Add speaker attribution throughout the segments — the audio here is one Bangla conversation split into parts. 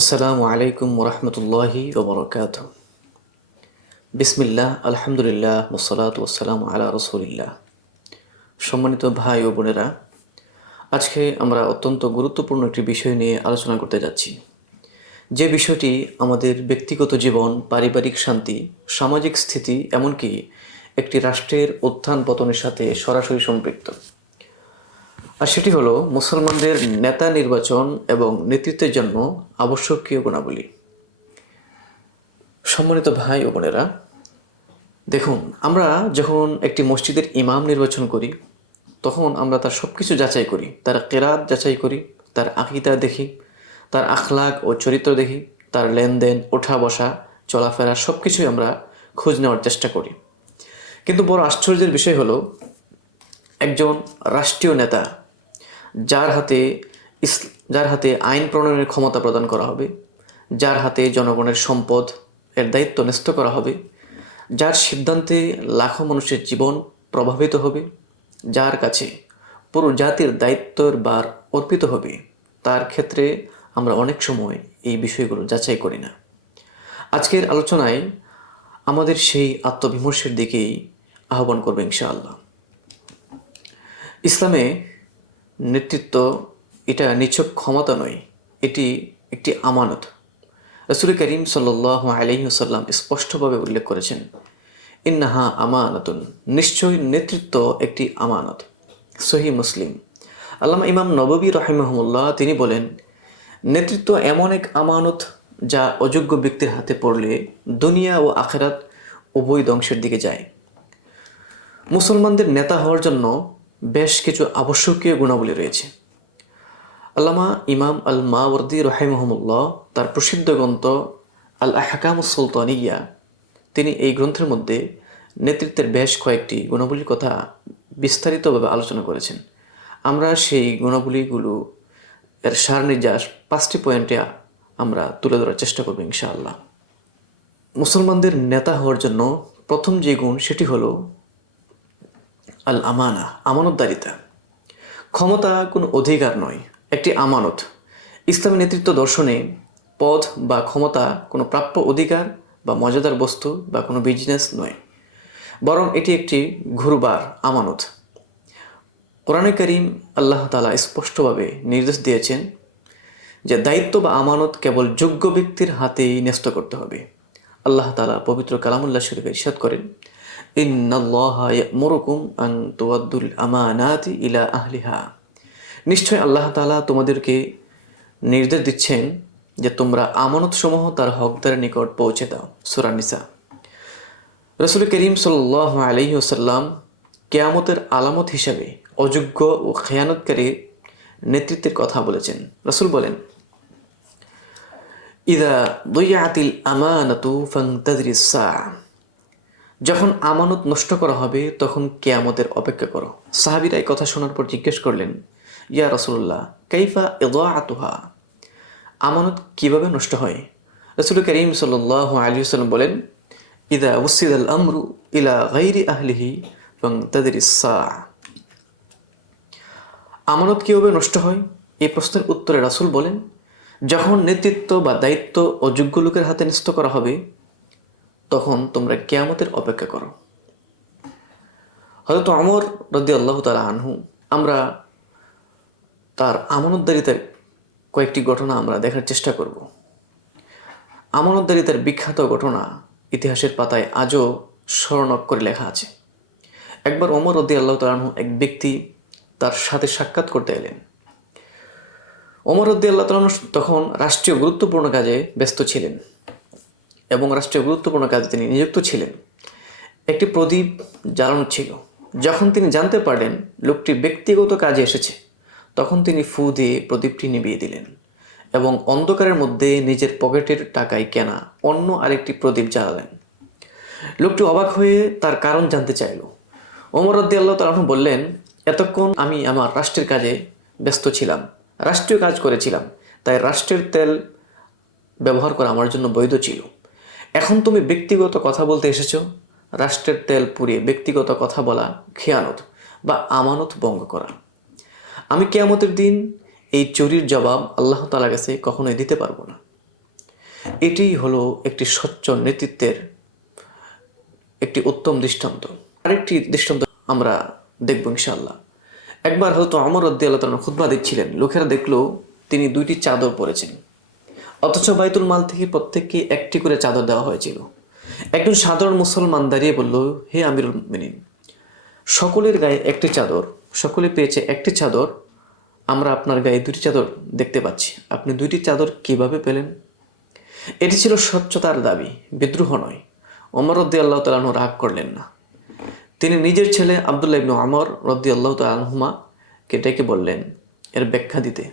Speaker 1: আসসালামু আলাইকুম ওরহমতুল্লাহি ওবরকাত বিসমিল্লাহ, আলহামদুলিল্লাহ ওসলাত ওসালাম আলা রসুলিল্লাহ। সম্মানিত ভাই ও বোনেরা, আজকে আমরা অত্যন্ত গুরুত্বপূর্ণ একটি বিষয় নিয়ে আলোচনা করতে যাচ্ছি। যে বিষয়টি আমাদের ব্যক্তিগত জীবন, পারিবারিক শান্তি, সামাজিক স্থিতি, এমনকি একটি রাষ্ট্রের উত্থান পতনের সাথে সরাসরি সম্পৃক্ত। আর সেটি হলো, মুসলমানদের নেতা নির্বাচন এবং নেতৃত্বের জন্য আবশ্যকীয় গুণাবলী। সম্মানিত ভাই ও বোনেরা, দেখুন, আমরা যখন একটি মসজিদের ইমাম নির্বাচন করি, তখন আমরা তার সব কিছু যাচাই করি। তার কেরাত যাচাই করি, তার আকিদা দেখি, তার আখলাক ও চরিত্র দেখি, তার লেনদেন, ওঠা বসা, চলাফেরা সব কিছুই আমরা খোঁজ নেওয়ার চেষ্টা করি। কিন্তু বড় আশ্চর্যের বিষয় হলো, একজন রাষ্ট্রীয় নেতা যার হাতে যার হাতে আইন প্রণয়নের ক্ষমতা প্রদান করা হবে, যার হাতে জনগণের সম্পদ এর দায়িত্ব ন্যস্ত করা হবে, যার সিদ্ধান্তে লাখো মানুষের জীবন প্রভাবিত হবে, যার কাছে পুরো জাতির দায়িত্বের বার অর্পিত হবে, তার ক্ষেত্রে আমরা অনেক সময় এই বিষয়গুলো যাচাই করি না। আজকের আলোচনায় আমাদের সেই আত্মবিমর্শের দিকেই আহ্বান করবে ইনশাআল্লাহ। ইসলামে নেতৃত্ব, এটা নিছক ক্ষমতা নয়, এটি একটি আমানত। রসুল করিম সাল্লাহ আলহিহসাল্লাম স্পষ্টভাবে উল্লেখ করেছেন, ইন্নাহা আমানতুন, নিশ্চয়ই নেতৃত্ব একটি আমানত। সহি মুসলিম। আল্লামা ইমাম নববী রহিমহমুল্লাহ তিনি বলেন, নেতৃত্ব এমন এক আমানত যা অযোগ্য ব্যক্তির হাতে পড়লে দুনিয়া ও আখেরাত উভয় ধ্বংসের দিকে যায়। মুসলমানদের নেতা হওয়ার জন্য বেশ কিছু আবশ্যকীয় গুণাবলী রয়েছে। আল্লামা ইমাম আল মাওয়ার্দি রহিমহমুল্লাহ তার প্রসিদ্ধ গ্রন্থ আল আহকাম সুলতানিয়া, তিনি এই গ্রন্থের মধ্যে নেতৃত্বের বেশ কয়েকটি গুণাবলীর কথা বিস্তারিতভাবে আলোচনা করেছেন। আমরা সেই গুণাবলীগুলো এর সার নির্যাস পাঁচটি পয়েন্টে আমরা তুলে ধরার চেষ্টা করব ইনশাআল্লাহ। মুসলমানদের নেতা হওয়ার জন্য প্রথম যে গুণ সেটি হলো আল আমানা আমানতদারিতা। ক্ষমতা কোনো অধিকার নয়, একটি আমানত। ইসলামী নেতৃত্ব দর্শনে পদ বা ক্ষমতা কোনো প্রাপ্য অধিকার বা মজাদার বস্তু বা কোনো বিজনেস নয়, বরং এটি একটি ঘুরবার আমানত। কোরআনে করিম আল্লাহ তালা স্পষ্টভাবে নির্দেশ দিয়েছেন যে দায়িত্ব বা আমানত কেবল যোগ্য ব্যক্তির হাতেই ন্যস্ত করতে হবে। আল্লাহ তালা পবিত্র কালামুল্লাহ শরীফে ইরশাদ করেন ইলা নিশ্চয় আল্লাহ তালা তোমাদেরকে নির্দেশ দিচ্ছেন যে তোমরা আমানত সমূহ তার হকদারের নিকট পৌঁছে দাও সুরানিসা রসুল করিম সাল্লাহ আলহি ওসাল্লাম কেয়ামতের আলামত হিসাবে অযোগ্য ও খেয়ানতকারী নেতৃত্বের কথা বলেছেন। রসুল বলেন, ইদা দইয়াতিল আমানাতু ফাংতাদরিসা যখন আমানত নষ্ট করা হবে, তখন কেয়ামতের অপেক্ষা করো। সাহাবিরা এই কথা শোনার পর জিজ্ঞেস করলেন, ইয়া রসুল্লাহ কাইফা আতুহা আমানত কীভাবে নষ্ট হয়? রসুল করিম সাল আলী সাল্লাম বলেন, ইদা উসিদ আল আমরু ইলা গাইরি আহলিহি এবং তাদের আমানত কীভাবে নষ্ট হয়? এই প্রশ্নের উত্তরে রাসুল বলেন, যখন নেতৃত্ব বা দায়িত্ব অযোগ্য লোকের হাতে ন্যস্ত করা হবে তখন তোমরা কেয়ামতের অপেক্ষা করো। হয়তো আমর রদি আল্লাহ তালা আনহু, আমরা তার আমানতদারিতার কয়েকটি ঘটনা আমরা দেখার চেষ্টা করব। আমানতদারিতার বিখ্যাত ঘটনা ইতিহাসের পাতায় আজও স্মরণক করে লেখা আছে। একবার অমর রদি আল্লাহ তালাহু এক ব্যক্তি তার সাথে সাক্ষাৎ করতে এলেন। অমর রদ্দি আল্লাহ তখন রাষ্ট্রীয় গুরুত্বপূর্ণ কাজে ব্যস্ত ছিলেন। এবং রাষ্ট্রীয় গুরুত্বপূর্ণ কাজে তিনি নিযুক্ত ছিলেন। একটি প্রদীপ জ্বালানো ছিল। যখন তিনি জানতে পারলেন লোকটি ব্যক্তিগত কাজে এসেছে, তখন তিনি ফু দিয়ে প্রদীপটি নিভিয়ে দিলেন এবং অন্ধকারের মধ্যে নিজের পকেটের টাকায় কেনা অন্য আরেকটি প্রদীপ জ্বালালেন। লোকটি অবাক হয়ে তার কারণ জানতে চাইল। ওমর রদ্দি আল্লাহ তালন বললেন, এতক্ষণ আমি আমার রাষ্ট্রের কাজে ব্যস্ত ছিলাম, রাষ্ট্রীয় কাজ করেছিলাম, তাই রাষ্ট্রের তেল ব্যবহার করা আমার জন্য বৈধ ছিল। এখন তুমি ব্যক্তিগত কথা বলতে এসেছ? রাষ্ট্রের তেল পুড়িয়ে ব্যক্তিগত কথা বলা খেয়ানত বা আমানত ভঙ্গ করা। আমি কেয়ামতের দিন এই চুরির জবাব আল্লাহ তালা কাছে কখনোই দিতে পারব না। এটিই হলো একটি স্বচ্ছ নেতৃত্বের একটি উত্তম দৃষ্টান্ত। আরেকটি দৃষ্টান্ত আমরা দেখব ইনশাআল্লাহ। একবার হয়তো অমর রদ্দি আল্লাহ খুদ্া দিচ্ছিলেন। লোকেরা দেখল তিনি দুইটি চাদর পরেছেন। অথচ বাইতুল মাল থেকে প্রত্যেককে একটি করে চাদর দেওয়া হয়েছিল। একজন সাধারণ মুসলমান দাঁড়িয়ে বলল, হে আমিরুল মিনিন সকলের গায়ে একটি চাদর, সকলে পেয়েছে একটি চাদর, আমরা আপনার গায়ে দুটি চাদর দেখতে পাচ্ছি। আপনি দুইটি চাদর কীভাবে পেলেন? এটি ছিল স্বচ্ছতার দাবি, বিদ্রোহ নয়। অমর রদ্দি আল্লাহ তালাহ রাগ করলেন না। তিনি নিজের ছেলে আবদুল্লাহ ইবনু আমর রদ্দি আল্লাহ তালহুমাকে ডেকে বললেন, এর ব্যাখ্যা দিতে।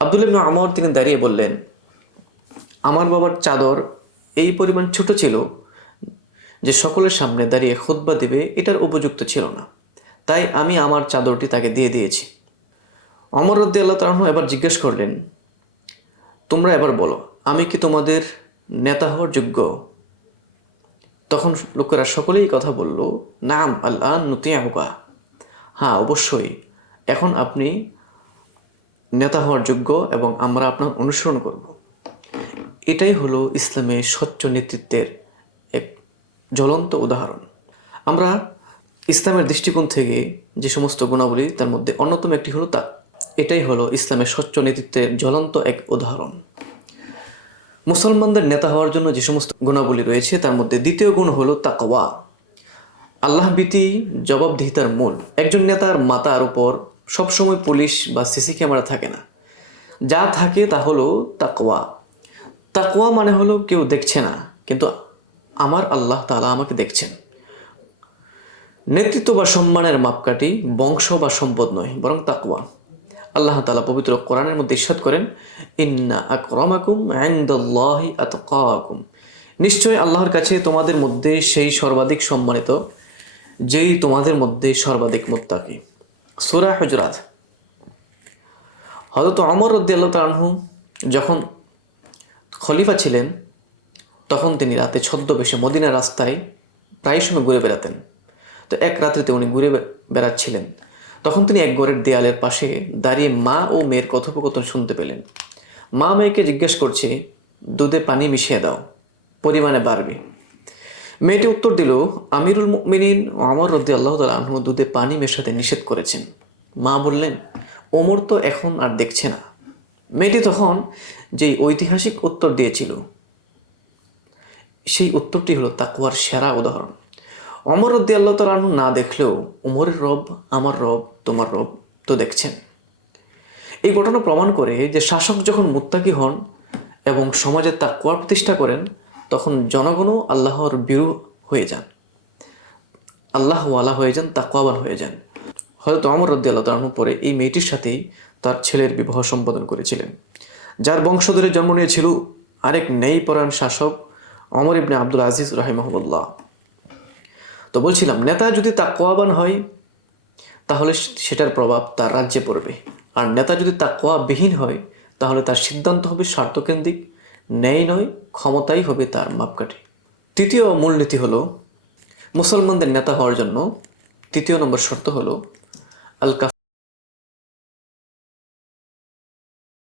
Speaker 1: আবদুল্লাহ ইবনু আমর তিনি দাঁড়িয়ে বললেন আমার বাবার চাদর এই পরিমাণ ছোট ছিল যে সকলের সামনে দাঁড়িয়ে খুতবা দেবে এটার উপযুক্ত ছিল না। তাই আমি আমার চাদরটি তাকে দিয়ে দিয়েছি। অমর রদ্দি আল্লাহ তালহ এবার জিজ্ঞেস করলেন, তোমরা এবার বলো, আমি কি তোমাদের নেতা হওয়ার যোগ্য? তখন লোকেরা সকলেই কথা বলল, নাম, আল্লাহ নুতিয়া হ্যাঁ অবশ্যই। এখন আপনি নেতা হওয়ার যোগ্য এবং আমরা আপনার অনুসরণ করব। এটাই হলো ইসলামের স্বচ্ছ নেতৃত্বের এক জ্বলন্ত উদাহরণ। আমরা ইসলামের দৃষ্টিকোণ থেকে যে সমস্ত গুণাবলী তার মধ্যে অন্যতম একটি হলো তা। এটাই হলো ইসলামের স্বচ্ছ নেতৃত্বের জ্বলন্ত এক উদাহরণ। মুসলমানদের নেতা হওয়ার জন্য যে সমস্ত গুণাবলী রয়েছে, তার মধ্যে দ্বিতীয় গুণ হলো তাকওয়া। আল্লাহ ভীতি, জবাবদিহিতার মূল। একজন নেতার মাতার উপর সবসময় পুলিশ বা সিসি ক্যামেরা থাকে না। যা থাকে তা হলো তাকওয়া। তাকওয়া মানে হলো কেউ দেখছে না, কিন্তু আমার আল্লাহ তাআলা আমাকে দেখছেন। নেতৃত্ব বা সম্মানের মাপকাঠি বংশ বা সম্পদ নয়, বরং তাকওয়া। আল্লাহ তালা পবিত্র কোরআনের মধ্যে ইস্বাদ করেন, ইন্না আকরমাকুম আতকাকুম। নিশ্চয় আল্লাহর কাছে তোমাদের মধ্যে সেই সর্বাধিক সম্মানিত, যেই তোমাদের মধ্যে সর্বাধিক মুত্তাকি। সুরা হজরাত। হয়তো অমর রদ্দি আল্লাহ তালহু যখন খলিফা ছিলেন, তখন তিনি রাতে ছদ্মবেশে মদিনা রাস্তায় প্রায় সময় ঘুরে বেড়াতেন। তো এক রাত্রিতে উনি ঘুরে বেড়াচ্ছিলেন। তখন তিনি এক ঘরের দেয়ালের পাশে দাঁড়িয়ে মা ও মেয়ের কথোপকথন শুনতে পেলেন। মা মেয়েকে জিজ্ঞেস করছে, দুধে পানি মিশিয়ে দাও, পরিমাণে বাড়বে। মেয়েটি উত্তর দিল, আমিরুল মিনিন আমর রদ্দি আল্লাহ আনহু দুধে পানি মেশাতে নিষেধ করেছেন। মা বললেন, ওমর তো এখন আর দেখছে না। মেয়েটি তখন যেই ঐতিহাসিক উত্তর দিয়েছিল, সেই উত্তরটি হলো তাকুয়ার সেরা উদাহরণ। অমর রদ্দি আল্লাহ তালু না দেখলেও উমরের রব আমার রব, তোমার রব তো দেখছেন। এই ঘটনা প্রমাণ করে যে শাসক যখন মুত্তাকি হন এবং সমাজে তাকুয়ার প্রতিষ্ঠা করেন, তখন জনগণও আল্লাহর বিরু হয়ে যান। আল্লাহওয়ালা হয়ে যান তাকুয়াবান হয়ে যান। হয়তো অমর রদ্দি আল্লাহ পরে এই মেয়েটির সাথেই তার ছেলের বিবাহ সম্পাদন করেছিলেন। যার বংশধরে জন্ম নিয়েছিল আরেক নেই পরায়ণ শাসক অমর ইবনে আব্দুল আজিজ রাহিমহবুল্লাহ তো বলছিলাম, নেতা যদি তাকওয়াবান হয়, তাহলে সেটার প্রভাব তার রাজ্যে পড়বে। আর নেতা যদি তাকওয়াবিহীন হয়, তাহলে তার সিদ্ধান্ত হবে স্বার্থকেন্দ্রিক, ন্যায় নয়, ক্ষমতাই হবে তার মাপকাঠি। তৃতীয় মূলনীতি হলো, মুসলমানদের নেতা হওয়ার জন্য তৃতীয় নম্বর শর্ত হলো আল